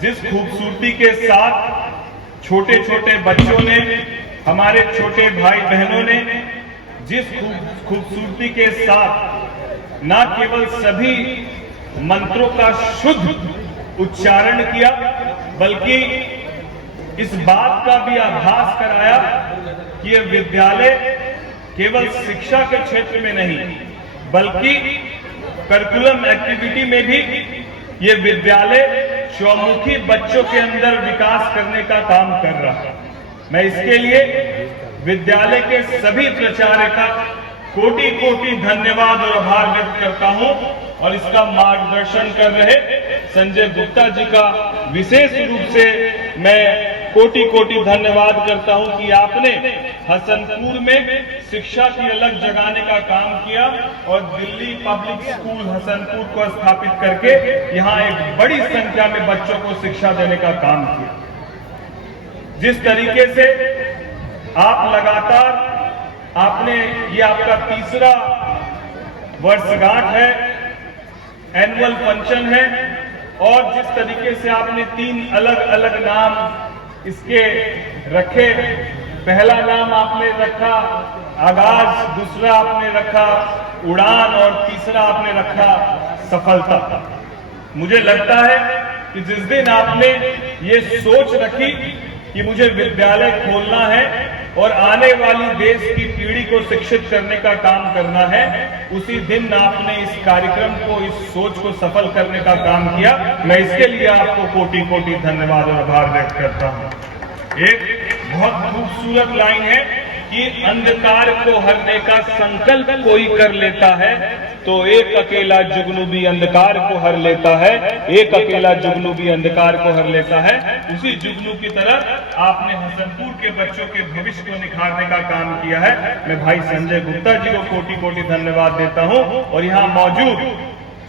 जिस खूबसूरती के साथ छोटे छोटे बच्चों ने, हमारे छोटे भाई बहनों ने जिस खूबसूरती के साथ न केवल सभी मंत्रों का शुद्ध उच्चारण किया, बल्कि इस बात का भी आभास कराया कि यह विद्यालय केवल शिक्षा के क्षेत्र में नहीं, बल्कि करिकुलम एक्टिविटी में भी ये विद्यालय चौमुखी बच्चों के अंदर विकास करने का काम कर रहा है। मैं इसके लिए विद्यालय के सभी प्राचार्य का कोटि कोटि धन्यवाद और आभार व्यक्त करता हूं, और इसका मार्गदर्शन कर रहे संजय गुप्ता जी का विशेष रूप से मैं कोटि कोटि धन्यवाद करता हूं कि आपने हसनपुर में शिक्षा की अलग जगाने का काम किया और दिल्ली पब्लिक स्कूल हसनपुर को स्थापित करके यहां एक बड़ी संख्या में बच्चों को शिक्षा देने का काम किया। जिस तरीके से आप लगातार, आपने ये आपका तीसरा वर्षगांठ है, एनुअल फंक्शन है, और जिस तरीके से आपने 3 अलग अलग नाम इसके रखे, पहला नाम आपने रखा आगाज, दूसरा आपने रखा उड़ान और तीसरा आपने रखा सफलता। मुझे लगता है कि जिस दिन आपने ये सोच रखी कि मुझे विद्यालय खोलना है और आने वाली देश की पीढ़ी को शिक्षित करने का काम करना है, उसी दिन आपने इस कार्यक्रम को, इस सोच को सफल करने का काम किया। मैं इसके लिए आपको कोटि कोटि धन्यवाद और आभार व्यक्त करता हूं। एक बहुत खूबसूरत लाइन है कि अंधकार को हरने का संकल्प कोई कर लेता है तो एक अकेला जुगनू भी अंधकार को हर लेता है, एक अकेला जुगनू भी अंधकार को हर लेता है। उसी जुगनू की तरह आपने हसनपुर के बच्चों के भविष्य को निखारने का काम किया है। मैं भाई संजय गुप्ता जी को कोटि कोटि धन्यवाद देता हूं, और यहाँ मौजूद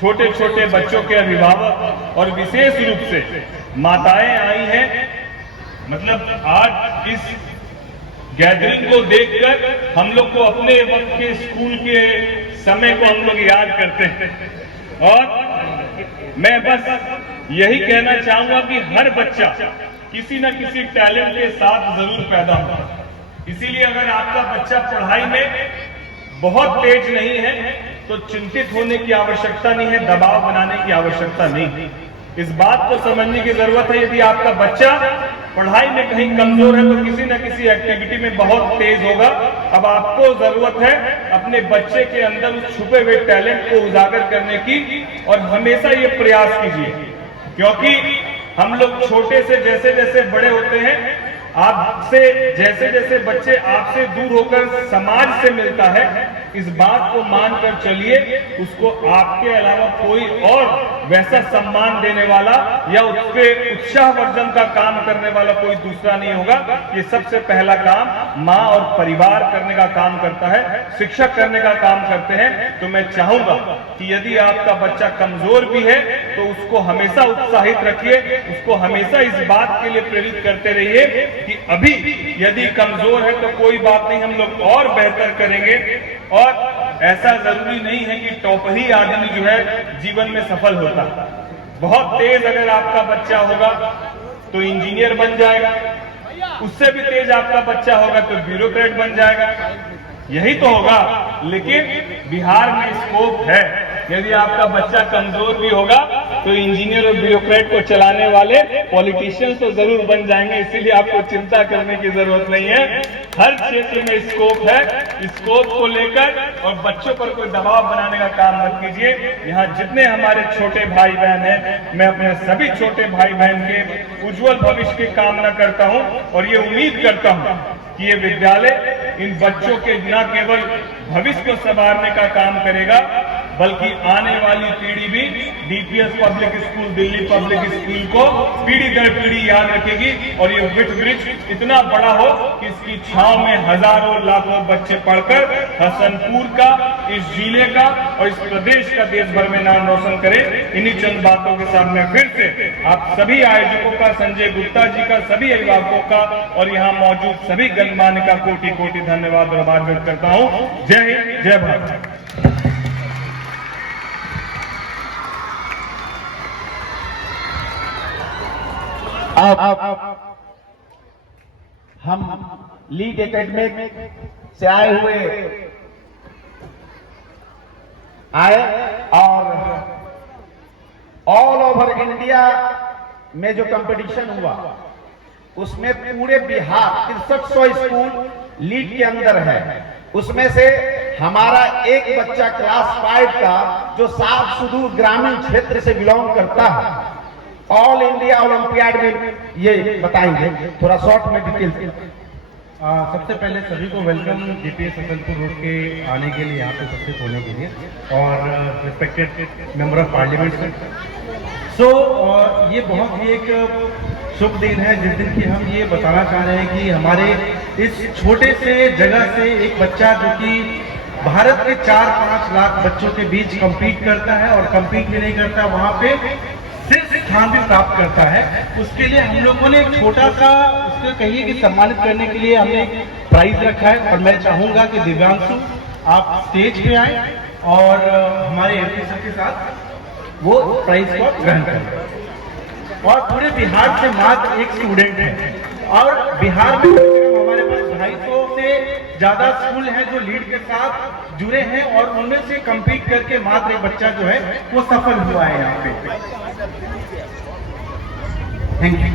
छोटे छोटे बच्चों के अभिभावक और विशेष रूप से माताएं आई हैं। मतलब आज इस गैदरिंग को देखकर हम लोग को अपने वक्त के स्कूल के समय को हम लोग याद करते हैं, और मैं बस यही कहना चाहूंगा कि हर बच्चा किसी न किसी टैलेंट के साथ जरूर पैदा होगा। इसीलिए अगर आपका बच्चा पढ़ाई में बहुत तेज नहीं है तो चिंतित होने की आवश्यकता नहीं है, दबाव बनाने की आवश्यकता नहीं। इस बात को समझने की जरूरत है, यदि आपका बच्चा पढ़ाई में कहीं कमजोर है तो किसी न किसी एक्टिविटी में बहुत तेज होगा। अब आपको जरूरत है अपने बच्चे के अंदर उस छुपे हुए टैलेंट को उजागर करने की, और हमेशा ये प्रयास कीजिए, क्योंकि हम लोग छोटे से जैसे जैसे बड़े होते हैं, आपसे जैसे जैसे बच्चे आपसे दूर होकर समाज से मिलता है, इस बात को मानकर चलिए उसको आपके अलावा कोई और वैसा सम्मान देने वाला या उसके उत्साहवर्धन का काम करने वाला कोई दूसरा नहीं होगा। ये सबसे पहला काम माँ और परिवार करने का काम करता है, शिक्षक करने का काम करते हैं। तो मैं चाहूंगा कि यदि आपका बच्चा कमजोर भी है तो उसको हमेशा उत्साहित रखिए, उसको हमेशा इस बात के लिए प्रेरित करते रहिए कि अभी यदि कमजोर है तो कोई बात नहीं, हम लोग और बेहतर करेंगे। और ऐसा जरूरी नहीं है कि टॉपर ही आदमी जो है जीवन में सफल होता है। बहुत तेज अगर आपका बच्चा होगा तो इंजीनियर बन जाएगा, उससे भी तेज आपका बच्चा होगा तो ब्यूरोक्रेट बन जाएगा, यही तो होगा। लेकिन बिहार में स्कोप है, यदि आपका बच्चा कमजोर भी होगा तो इंजीनियर और ब्यूरोक्रेट को चलाने वाले पॉलिटिशियंस तो जरूर बन जाएंगे, इसीलिए आपको चिंता करने की जरूरत नहीं है। हर क्षेत्र में स्कोप है, स्कोप को लेकर और बच्चों पर कोई दबाव बनाने का काम मत कीजिए। यहाँ जितने हमारे छोटे भाई बहन हैं, मैं अपने सभी छोटे भाई बहन के उज्जवल भविष्य की कामना करता हूँ, और ये उम्मीद करता हूँ कि ये विद्यालय इन बच्चों के न केवल भविष्य को संवारने का काम करेगा, बल्कि आने वाली पीढ़ी भी DPS public school, Delhi public school को पीढ़ी दर पीढ़ी याद रखेगी, और ये वृक्ष वृक्ष इतना बड़ा हो कि इसकी छांव में हजारों लाखों बच्चे पढ़कर हसनपुर का, इस जिले का और इस प्रदेश का, देश भर में नाम रोशन करें। इन्हीं चंद बातों के साथ मैं फिर से आप सभी आयोजकों का, संजय गुप्ता जी का, सभी अभिभावकों का और यहाँ मौजूद सभी गणमान्य का कोटि कोटि धन्यवाद और आभार व्यक्त करता हूँ। जय हिंद, जय भारत। अब हम लीड एकेडमी से आए और ऑल ओवर इंडिया में जो कंपटीशन हुआ उसमें पूरे बिहार 6300 स्कूल लीड के अंदर है। उसमें से हमारा एक बच्चा क्लास 5 का जो सात सुदूर ग्रामीण क्षेत्र से बिलोंग करता है, ऑल इंडिया ओलंपियाड में ये बताएंगे थोड़ा शॉर्ट में डिटेल। सबसे पहले सभी को वेलकम डीपीएस हसनपुर रोड के आने के लिए, यहाँ पे उपस्थित होने के लिए, और रिस्पेक्टेड मेंबर ऑफ पार्लियामेंट। ये बहुत ही एक शुभ दिन है जिस दिन की हम ये बताना चाह रहे हैं कि हमारे इस छोटे से जगह से एक बच्चा जो कि भारत के 4-5 लाख बच्चों के बीच compete करता है, और compete भी नहीं करता, वहाँ पे शीर्ष स्थान भी प्राप्त करता है। उसके लिए हम लोगों ने एक छोटा सा उसको कहिए कि सम्मानित करने के लिए हमने एक प्राइज रखा है, और मैं चाहूंगा कि दिव्यांशु आप स्टेज पे आए और हमारे एमपी सर के साथ वो प्राइज को ग्रहण करें। और पूरे बिहार से मात्र एक स्टूडेंट है, और बिहार में हमारे पास 250 से ज्यादा स्कूल हैं जो लीड के साथ जुड़े हैं, और उनमें से compete करके मात्र एक बच्चा जो है वो सफल हुआ है यहाँ पे। Thank you.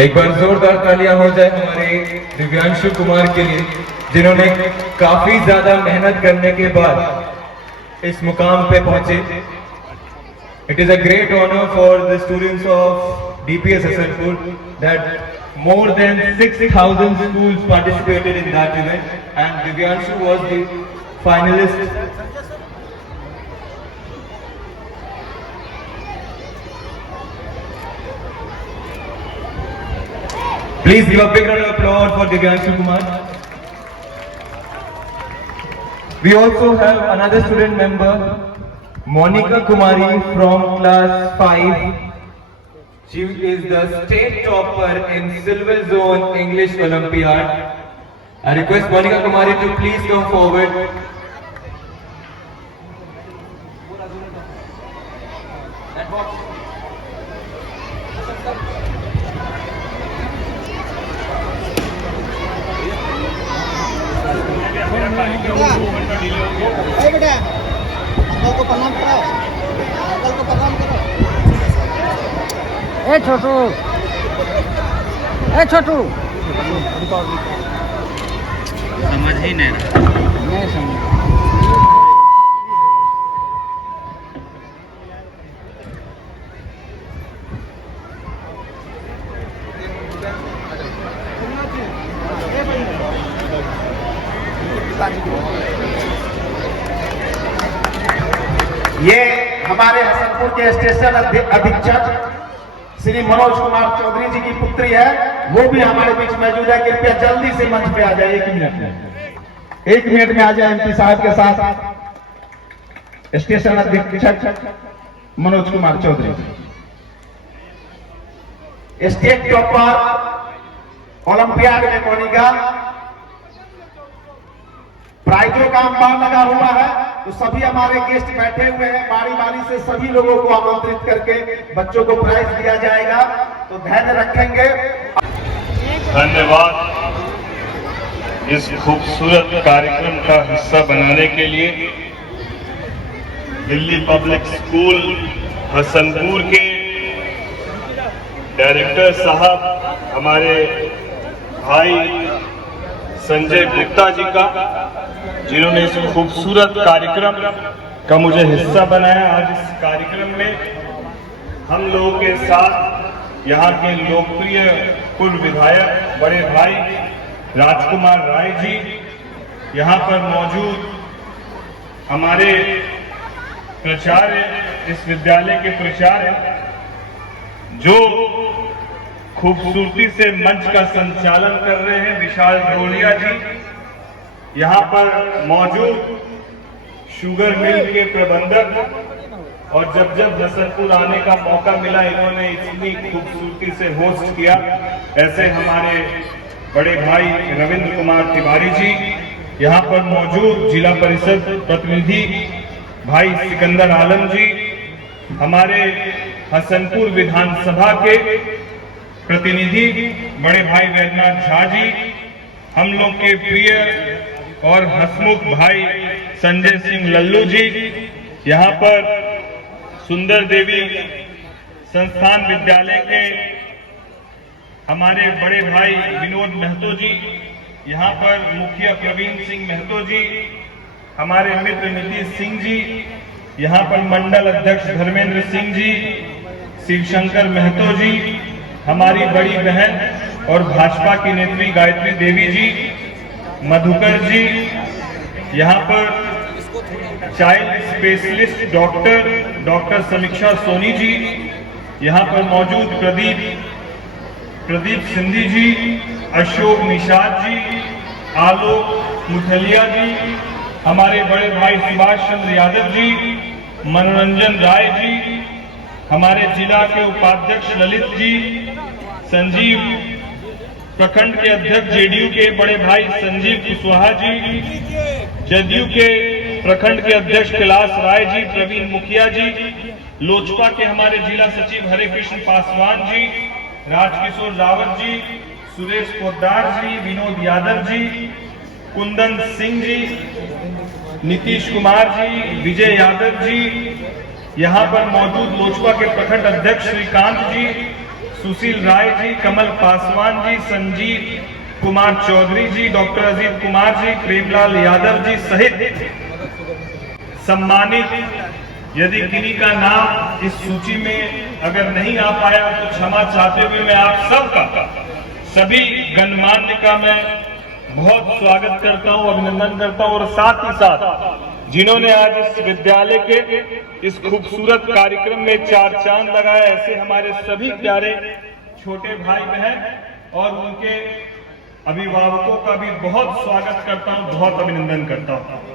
एक बार जोरदार तालियां हो जाए हमारे दिव्यांशु कुमार के लिए, जिन्होंने काफी ज्यादा मेहनत करने के बाद इस मुकाम पे पहुंचे। It is a great honour for the students of DPS Hasanpur that more than 6,000 schools participated in that event, and Divyanshu was the finalist. Please give a big round of applause for Divyanshu Kumar. We also have another student member, Monica Kumari from class 5. She is the state topper in Silver Zone English Olympiad. I request Monica Kumari to please come forward. बेटा uncle को प्रणाम करो, uncle को प्रणाम करो। ए छोटू, ए छोटू, समझ ही नहीं समझ। ये हमारे हसनपुर के स्टेशन अधीक्षक श्री मनोज कुमार चौधरी जी की पुत्री है, वो भी हमारे बीच मौजूद है। कृपया जल्दी से मंच पे आ जाए, 1 मिनट में, 1 मिनट में आ जाए एमपी साहब के साथ स्टेशन अधीक्षक Manoj Kumar Chaudhary, state topper olympiad में मोनिका। प्राइजों का अंबार लगा हुआ है, तो सभी हमारे गेस्ट बैठे हुए हैं, बारी बारी से सभी लोगों को आमंत्रित करके बच्चों को प्राइज दिया जाएगा, तो धैर्य रखेंगे। धन्यवाद इस खूबसूरत कार्यक्रम का हिस्सा बनाने के लिए दिल्ली पब्लिक स्कूल हसनपुर के डायरेक्टर साहब हमारे भाई संजय गुप्ता जी का, जिन्होंने इस खूबसूरत कार्यक्रम का मुझे हिस्सा बनाया। आज इस कार्यक्रम में हम लोगों के साथ यहाँ के लोकप्रिय पूर्व विधायक बड़े भाई राजकुमार राय जी, यहाँ पर मौजूद हमारे प्राचार्य, इस विद्यालय के प्राचार्य जो खूबसूरती से मंच का संचालन कर रहे हैं, विशाल ढोलिया जी, यहाँ पर मौजूद शुगर मिल के प्रबंधक, और जब जब हसनपुर आने का मौका मिला इन्होंने इतनी खूबसूरती से होस्ट किया, ऐसे हमारे बड़े भाई रविंद्र कुमार तिवारी जी, यहाँ पर मौजूद जिला परिषद प्रतिनिधि भाई सिकंदर आलम जी, हमारे हसनपुर विधानसभा के प्रतिनिधि बड़े भाई वैद्यनाथ झा जी, हम लोग के प्रिय और हसमुख भाई संजय सिंह लल्लू जी, यहाँ पर सुंदर देवी संस्थान विद्यालय के हमारे बड़े भाई विनोद महतो जी, यहाँ पर मुखिया प्रवीण सिंह महतो जी, हमारे मित्र नीतीश सिंह जी, यहाँ पर मंडल अध्यक्ष धर्मेंद्र सिंह जी, शिवशंकर महतो जी, हमारी बड़ी बहन और भाजपा की नेत्री गायत्री देवी जी, मधुकर जी, यहाँ पर चाइल्ड स्पेशलिस्ट डॉक्टर समीक्षा सोनी जी, यहाँ पर मौजूद प्रदीप सिंधी जी, अशोक निषाद जी, आलोक मुठलिया जी, हमारे बड़े भाई सुभाष चंद्र यादव जी, मनोरंजन राय जी, हमारे जिला के उपाध्यक्ष ललित जी, संजीव प्रखंड के अध्यक्ष जेडीयू के बड़े भाई संजीव कुशवाहा जी, जदयू के प्रखंड के अध्यक्ष कैलाश राय जी, प्रवीण मुखिया जी, लोजपा के हमारे जिला सचिव हरे कृष्ण पासवान जी, राजकिशोर रावत जी, सुरेश पोद्दार जी, विनोद यादव जी, कुंदन सिंह जी, नीतीश कुमार जी, विजय यादव जी, यहाँ पर मौजूद लोजपा के प्रखंड अध्यक्ष श्रीकांत जी, सुशील राय जी, कमल पासवान जी, संजीव कुमार चौधरी जी, डॉक्टर अजीत कुमार जी, प्रेमलाल यादव जी सहित सम्मानित, यदि किन्हीं का नाम इस सूची में अगर नहीं आ पाया तो क्षमा चाहते हुए मैं आप सबका, सभी गणमान्य का मैं बहुत स्वागत करता हूं, अभिनंदन करता हूं, और साथ ही साथ जिन्होंने आज इस विद्यालय के इस खूबसूरत कार्यक्रम में चार चांद लगाया, ऐसे हमारे सभी प्यारे छोटे भाई बहन और उनके अभिभावकों का भी बहुत स्वागत करता हूं, बहुत अभिनंदन करता हूं।